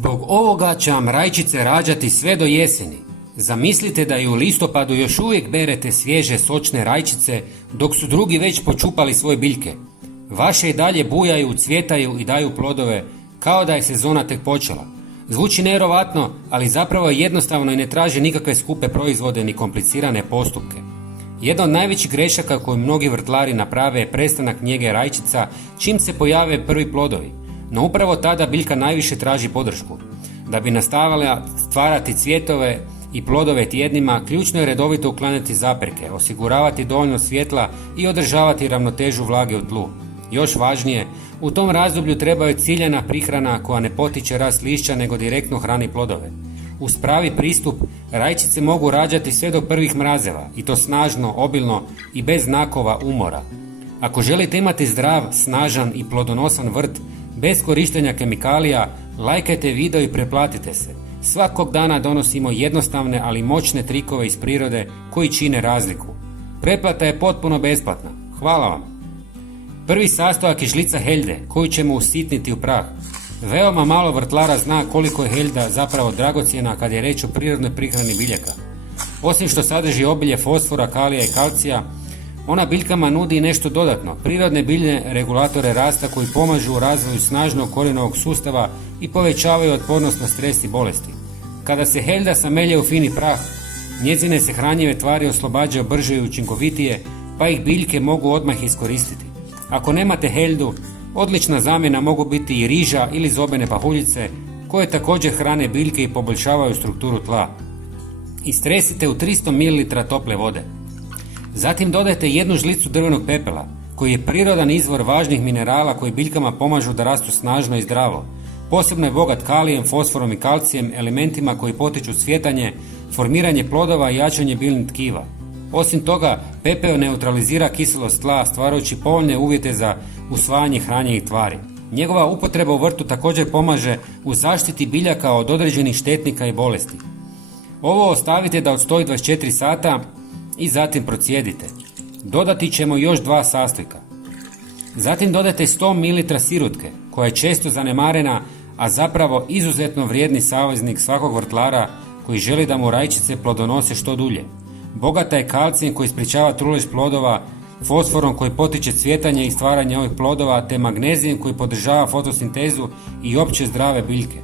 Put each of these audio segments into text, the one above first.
Zbog ovoga će vam rajčice rađati sve do jeseni. Zamislite da i u listopadu još uvijek berete svježe sočne rajčice, dok su drugi već počupali svoje biljke. Vaše i dalje bujaju, cvjetaju i daju plodove, kao da je sezona tek počela. Zvuči nevjerovatno, ali zapravo je jednostavno i ne traži nikakve skupe proizvode ni komplicirane postupke. Jedna od najvećih grešaka koju mnogi vrtlari naprave je prestanak njege rajčica čim se pojave prvi plodovi. No upravo tada biljka najviše traži podršku. Da bi nastavila stvarati cvjetove i plodove tjednima, ključno je redovito uklanjati zapreke, osiguravati dovoljno svjetla i održavati ravnotežu vlage u tlu. Još važnije, u tom razdoblju treba je ciljana prihrana koja ne potiče rast lišća nego direktno hrani plodove. Uz pravi pristup, rajčice mogu rađati sve do prvih mrazeva, i to snažno, obilno i bez znakova umora. Ako želite imati zdrav, snažan i plodonosan vrt, bez korištenja kemikalija, lajkajte video i preplatite se. Svakog dana donosimo jednostavne ali moćne trikove iz prirode koji čine razliku. Pretplata je potpuno besplatna. Hvala vam. Prvi sastojak je žlica heljde koju ćemo usitniti u prah. Veoma malo vrtlara zna koliko je heljda zapravo dragocjena kad je reč o prirodnoj prihrani biljaka. Osim što sadrži obilje fosfora, kalija i kalcija, ona biljkama nudi i nešto dodatno, prirodne biljne regulatore rasta koji pomažu u razvoju snažnog korijenovog sustava i povećavaju otpornost na stres i bolesti. Kada se heljda samelje u fini prah, njezine se hranjive tvari oslobađaju brže i učinkovitije, pa ih biljke mogu odmah iskoristiti. Ako nemate heljdu, odlična zamjena mogu biti i riža ili zobene pahuljice, koje također hrane biljke i poboljšavaju strukturu tla. Istresite u 300 ml tople vode. Zatim dodajte 1 žlicu drvenog pepela, koji je prirodan izvor važnih minerala koji biljkama pomažu da rastu snažno i zdravo. Posebno je bogat kalijem, fosforom i kalcijem, elementima koji potiču cvjetanje, formiranje plodova i jačanje biljnih tkiva. Osim toga, pepeo neutralizira kiselost tla, stvarajući povoljne uvjete za usvajanje hranjivih tvari. Njegova upotreba u vrtu također pomaže u zaštiti biljaka od određenih štetnika i bolesti. Ovo ostavite da odstoji 24 sata i zatim procijedite. Dodati ćemo još 2 sastojka. Zatim dodajte 100 ml sirutke, koja je često zanemarena, a zapravo izuzetno vrijedni saveznik svakog vrtlara koji želi da mu rajčice plodonose što dulje. Bogata je kalcijem koji sprječava trulež plodova, fosforom koji potiče cvjetanje i stvaranje ovih plodova, te magnezijem koji podržava fotosintezu i opće zdrave biljke.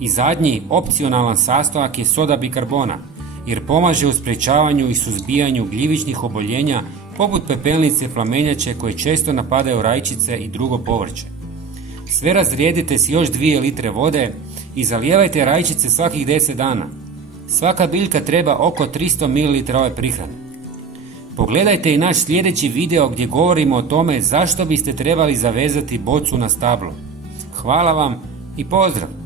I zadnji, opcionalan sastojak je soda bikarbona, jer pomaže u sprječavanju i suzbijanju gljivičnih oboljenja poput pepelnice, plamenjače koje često napadaju rajčice i drugo povrće. Sve razrijedite s još 2 litre vode i zalijevajte rajčice svakih 10 dana. Svaka biljka treba oko 300 ml ove prihrane. Pogledajte i naš sljedeći video gdje govorimo o tome zašto biste trebali zavezati bocu na stablo. Hvala vam i pozdrav!